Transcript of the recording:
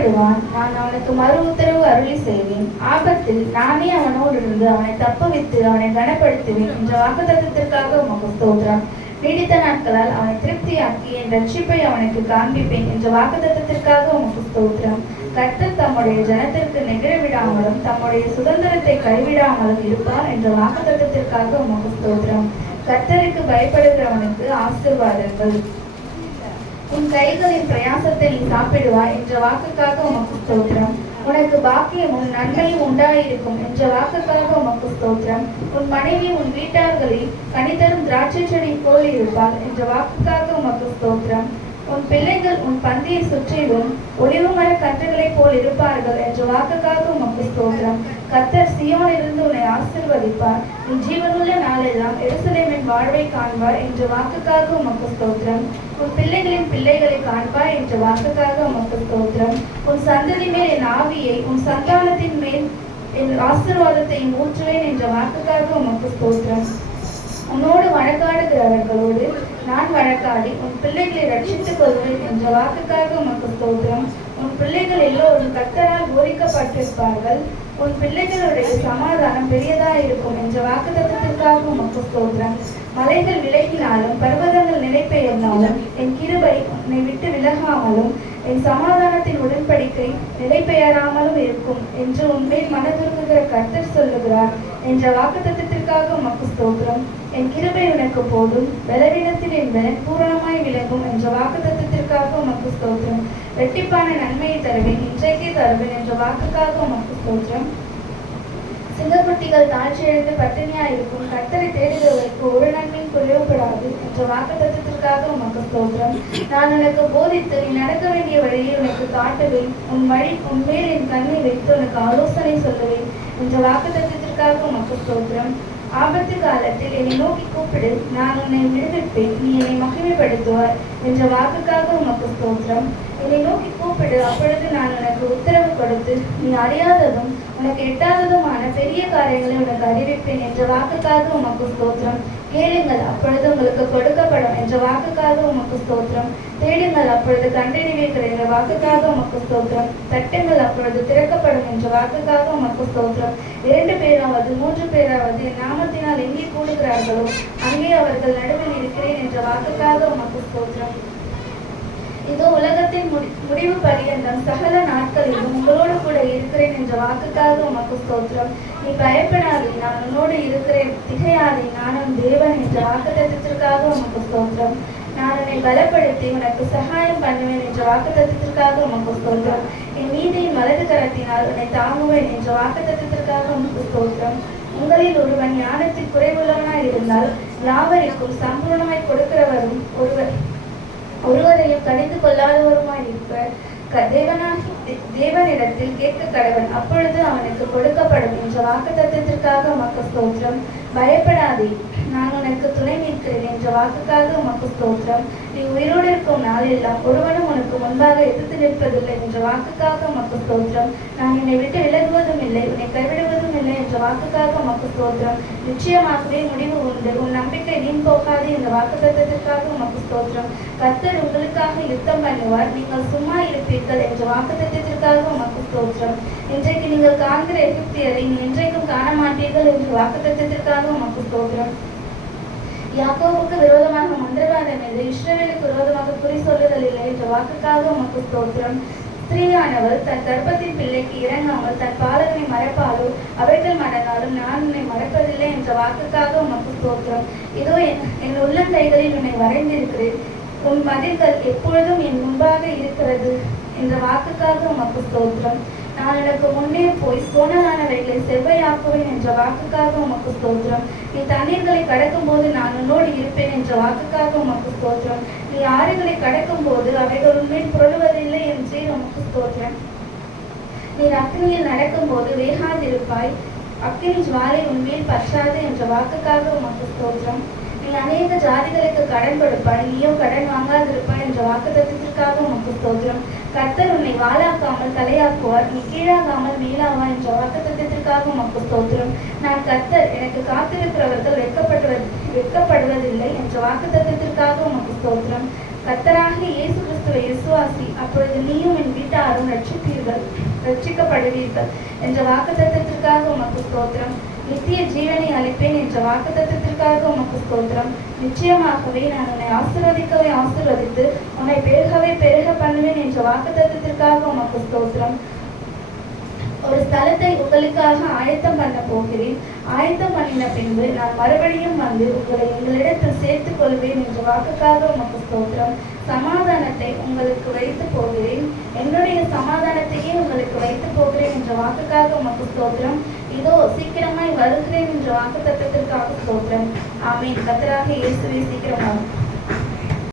சாப்பிடுவான். நான் அவனுக்கு மறு உத்தரவு அருளி செய்வேன். ஆபத்தில் நானே அவனோடு இருந்து அவனை தப்புவித்து அவனை கனப்படுத்துவேன் என்ற வாக்குத்தத்தத்திற்காக உமக்கு ஸ்தோத்திரம். நீடித்த நாட்களால் அவனை திருப்தியாக்கி என் ரட்சிப்பை அவனுக்கு காண்பிப்பேன் என்ற வாக்குத்தத்தத்திற்காக உமக்கு ஸ்தோத்திரம். கர்த்தர் தம்முடைய ஜனத்திற்கு நெகிழ விடாமலும் தம்முடைய சுதந்திரத்தை கைவிடாமலும் இருப்பார் என்ற வாக்குத்தத்தத்திற்காக உமக்கு ஸ்தோத்திரம். கர்த்தருக்கு பயப்படுகிறவனுக்கு ஆசீர்வாதங்கள். உன் கைகளின் பிரயாசத்தை நீ சாப்பிடுவாய் என்ற வாக்குக்காக உமக்கு ஸ்தோத்திரம். உனக்கு பாக்கியமும் நன்மையும் உண்டாயிருக்கும் என்ற வாக்குக்காக உமக்கு ஸ்தோத்திரம். உன் மனைவி உன் வீட்டார்களில் கனிதரும் திராட்சை செடி போல் இருப்பாள் என்ற வாக்குக்காக உமக்கு ஸ்தோத்திரம். உன் பிள்ளைகள் உன் பந்தியை சுற்றிலும் ஒலிவு மர கன்றுகளைப் போல் இருப்பார்கள் என்ற வாக்குக்காக உமக்கு ஸ்தோத்திரம். கர்த்தர் சீயோனிலிருந்து உன்னை ஆசீர்வதிப்பார். உன் ஜீவனுள்ள நாளெல்லாம் எருசலேமின் வாழ்வை காண்பார் என்ற வாக்குக்காக உமக்கு ஸ்தோத்திரம். உன் பிள்ளைகளின் பிள்ளைகளை காண்பார் என்ற வாக்குக்காக உமக்கு ஸ்தோத்திரம். உன் சந்ததி மேல் என் ஆவியை உன் சந்தானத்தின் மேல் என் ஆசீர்வாதத்தை ஊற்றுவேன் என்ற வாக்குக்காக உமக்கு ஸ்தோத்திரம். உன்னோடு வழக்காடுகிறவர்களோடு நான் வழக்காடி உன் பிள்ளைகளை ரட்சித்துக் கொள்வேன் என்ற வாக்குக்காக உமக்கு ஸ்தோத்திரம். உன் பிள்ளைகள் எல்லோரும் கர்த்தரால் போதிக்கப்பட்டிருப்பார்கள். உன் பிள்ளைகளுடைய சமாதானம் பெரியதாயிருக்கும் என்ற வாக்குத்தத்தத்திற்காக உமக்கு ஸ்தோத்திரம். மலைகள் விலகினாலும் பர்வதங்கள் நிலைபெயர்ந்தாலும் என் கிருபை உன்னை விட்டு விலகாமலும் என் சமாதானத்தின் உடன்படிக்கை நிலைபெயராமலும் இருக்கும் என்று உன்மேல் மனதுருகுகிற கர்த்தர் சொல்லுகிறார் என்ற வாக்குத்தத்தத்திற்காக உமக்கு ஸ்தோத்திரம். என் கிருபை உனக்கு போதும், பலவீனத்தில் என் பலன் பூரணமாய் விளங்கும் என்ற வாக்குத்தத்தத்திற்காக உமக்கு ஸ்தோத்திரம். இரட்டிப்பான நன்மையை தருவேன், இன்றைக்கே தருவேன் என்ற வாக்குக்காக உமக்கு ஸ்தோத்திரம். சிங்கக்குட்டிகள் தாழ்ச்சி எழுந்து பட்டினியாயிருக்கும், கர்த்தரை தேடுகிறவருக்கு ஒரு நன்மையும் குறைவுபடாது என்ற வாக்குத்தத்தத்திற்காக உமக்கு ஸ்தோத்திரம். நான் உனக்கு போதித்து நீ நடக்க வேண்டிய வழியை உனக்கு காட்டுவேன். உன் மேல் என் கண்ணை வைத்து உனக்கு ஆலோசனை சொல்லுவேன் என்ற வாக்குத்தத்தத்திற்காக உமக்கு ஸ்தோத்திரம். ஆபத்து காலத்தில் என்னை நோக்கி கூப்பிடு, நான் உன்னை விடுவிப்பேன், நீ என்னை மகிமைப்படுத்துவார் என்ற வாக்குக்காக உமக்கு ஸ்தோத்திரம். என்னை நோக்கி கூப்பிடு, அப்பொழுது நான் உனக்கு உத்தரவு கொடுத்து நீ அறியாததும் உனக்கு எட்டாததுமான பெரிய காரியங்களை உனக்கு அறிவிப்பேன் என்ற வாக்குக்காக உமக்கு ஸ்தோத்திரம். கேளுங்கள், அப்பொழுது உங்களுக்கு கொடுக்கப்படும் என்ற வாக்குக்காக உமக்கு ஸ்தோத்திரம். தேடுங்கள், அப்பொழுது கண்டறிவீர்கள் என்ற வாக்குக்காக உமக்கு ஸ்தோத்திரம். தட்டுங்கள், அப்பொழுது திறக்கப்படும் என்ற வாக்குக்காக உமக்கு ஸ்தோத்திரம். 2 பேராவது 3 பேராவது என் நாமத்தினால் எங்கே கூடுகிறார்களோ அங்கே அவர்கள் நடுவில் இருக்கிறேன் என்ற வாக்குக்காக உமக்கு ஸ்தோத்திரம். இதோ உலகத்தின் முடிவு பரியந்தம் சகல நாட்களிலும் உங்களோடு கூட இருக்கிறேன் என்ற வாக்குக்காக உமக்கு ஸ்தோத்திரம். நீ பயப்படாதே, நான் உன்னோடு இருக்கிறேன், திகையாதே, நான் உன் தேவன் என்ற வாக்குத்தத்தத்திற்காக உமக்கு ஸ்தோத்திரம். நான் உன்னை பலப்படுத்தி உனக்கு சகாயம் பண்ணுவேன் என்ற வாக்குத்தத்தத்திற்காக உமக்கு ஸ்தோத்திரம். என் நீதியின் வலது கரத்தினால் உன்னை தாங்குவேன் என்ற வாக்குத்தத்தத்திற்காக உமக்கு ஸ்தோத்திரம். உங்களில் ஒருவன் ஞானத்தில் குறைவுள்ளவனாய் இருந்தால் யாவருக்கும் சம்பூர்ணமாய் கொடுக்கிறவரும் ஒருவரையும் கடிந்து கொள்ளாதவருமாய் இருக்க தேவனிடத்தில் கேட்க கடவன், அப்பொழுது அவனுக்கு கொடுக்கப்படும் என்ற வாக்குத்தத்தத்திற்காக உமக்கு ஸ்தோத்திரம். பயப்படாதே, நான் உனக்கு துணை நிற்கிறேன் என்ற வாக்குக்காக உமக்கு ஸ்தோத்திரம். நீ உயிரோடு இருக்கும் நாளெல்லாம் ஒருவனும் உனக்கு முன்பாக எதிர்த்து நிற்பதில்லை என்ற வாக்குக்காக உமக்கு ஸ்தோத்திரம். நான் என்னை விட்டு விலகுவதும் இல்லை, உன்னை கைவிடுவதும் இல்லை என்ற வாக்குக்காக உமக்கு ஸ்தோத்திரம். நிச்சயமாகவே முடிவு உண்டு, உன் நம்பிக்கை வீண் போகாது என்ற வாக்குத்தத்தத்திற்காக உமக்கு ஸ்தோத்திரம். கர்த்தர் உங்களுக்காக யுத்தம் பண்ணுவார், நீங்கள் சும்மா இருப்பீர்கள் என்ற வாக்குத்தத்தத்திற்காக உமக்கு ஸ்தோத்திரம். இன்றைக்கு நீங்கள் காண்கிற எகிப்தியரை நீ என்றைக்கும் காண மாட்டீர்கள் என்ற வாக்குத்தத்தத்திற்காக உமக்கு ஸ்தோத்திரம். யாக்கோபுக்கு விரோதமாக மந்திரவாதம் இல்லை, இஸ்ரவேலுக்கு விரோதமாக குறி சொல்லுதல் இல்லை என்ற வாக்குக்காக உமக்கு ஸ்தோத்திரம். ஸ்திரீயானவள் தன் கர்ப்பத்தின் பிள்ளைக்கு இறங்காமல் தன் பாலகனை மறைப்பாலோ அவர்கள் மடங்காலும் நான் உன்னை மறைப்பதில்லை என்ற வாக்குக்காக உமக்கு ஸ்தோத்திரம். இதோ என் உள்ளங்கைகளில் உன்னை வரைந்திருக்கிறேன், உன் மதில்கள் எப்பொழுதும் என் முன்பாக இருக்கிறது என்ற வாக்குக்காக உமக்கு ஸ்தோத்திரம். நான் எனக்கு முன்னே போய் கோணலானவைகளை செவ்வையாக்குவேன் என்ற வாக்குக்காக உமக்கு ஸ்தோத்திரம். நீ தண்ணீர்களை கடக்கும் போது நான் உன்னோடு இருப்பேன் என்ற வாக்குக்காக உமக்கு ஸ்தோத்திரம். நீ ஆறுகளை கடக்கும் போது அவைகள் உன்மேல் புரளுவதில்லை என்று உமக்கு ஸ்தோத்திரம். நீ அக்னியில் நடக்கும் போது வேகாதிருப்பாய், அக்கினி ஜுவாலை உன்மேல் பற்றாது என்ற வாக்குக்காக உமக்கு ஸ்தோத்திரம். நீ அநேக ஜாதிகளுக்கு கடன் கொடுப்பாய், நீயோ கடன் வாங்காதிருப்பாய் என்ற வாக்குத்தத்தத்திற்காக உமக்கு ஸ்தோத்திரம். கர்த்தர் உன்னை வாளாக்காமல் தலையாக்குவார், நீ கீழாகாமல் மேலாவா என்ற வாக்குத்தத்தத்திற்காக உமக்கு ஸ்தோத்திரம். நான் கர்த்தர், எனக்கு காத்திருக்கிறவர்கள் வெட்கப்படுவதில்லை என்ற வாக்குத்தத்தத்திற்காக உமக்கு ஸ்தோத்திரம். கர்த்தராகிய இயேசு கிறிஸ்துவை விசுவாசி, அப்பொழுது நீயும் என் வீட்டாரும் ரட்சிக்கப்படுவீர்கள் என்ற வாக்குத்தத்தத்திற்காக உமக்கு ஸ்தோத்திரம். நித்திய ஜீவனை அளிப்பேன் என்ற வாக்குத்தத்தத்திற்காக உமக்கு ஸ்தோத்திரம். நிச்சயமாகவே நான் உன்னை ஆசீர்வதிக்கவே ஆசீர்வதித்து உன்னை பெருகவே பெருக பண்ணுவேன் என்ற வாக்குத்தத்தத்திற்காக உமக்கு ஸ்தோத்திரம். ஒரு ஸ்தலத்தை உங்களுக்காக ஆயத்தம் பண்ண போகிறேன். ஆயத்தம் பண்ணின பின்பு நான் மறுபடியும் வந்து உங்களை எங்களிடத்தில் சேர்த்துக் கொள்வேன் என்ற வாக்குக்காக உமக்கு ஸ்தோத்திரம். சமாதானத்தை உங்களுக்கு வைத்து போகிறேன், என்னுடைய சமாதானத்தையே உங்களுக்கு வைத்து போகிறேன் என்ற வாக்குக்காக உமக்கு ஸ்தோத்திரம். இதோ சீக்கிரமாய் வருகிறேன் என்ற வாக்கு தத்தத்திற்காக ஸ்தோத்திரம். ஆமென். கர்த்தராகிய இயேசுவே சீக்கிரமாக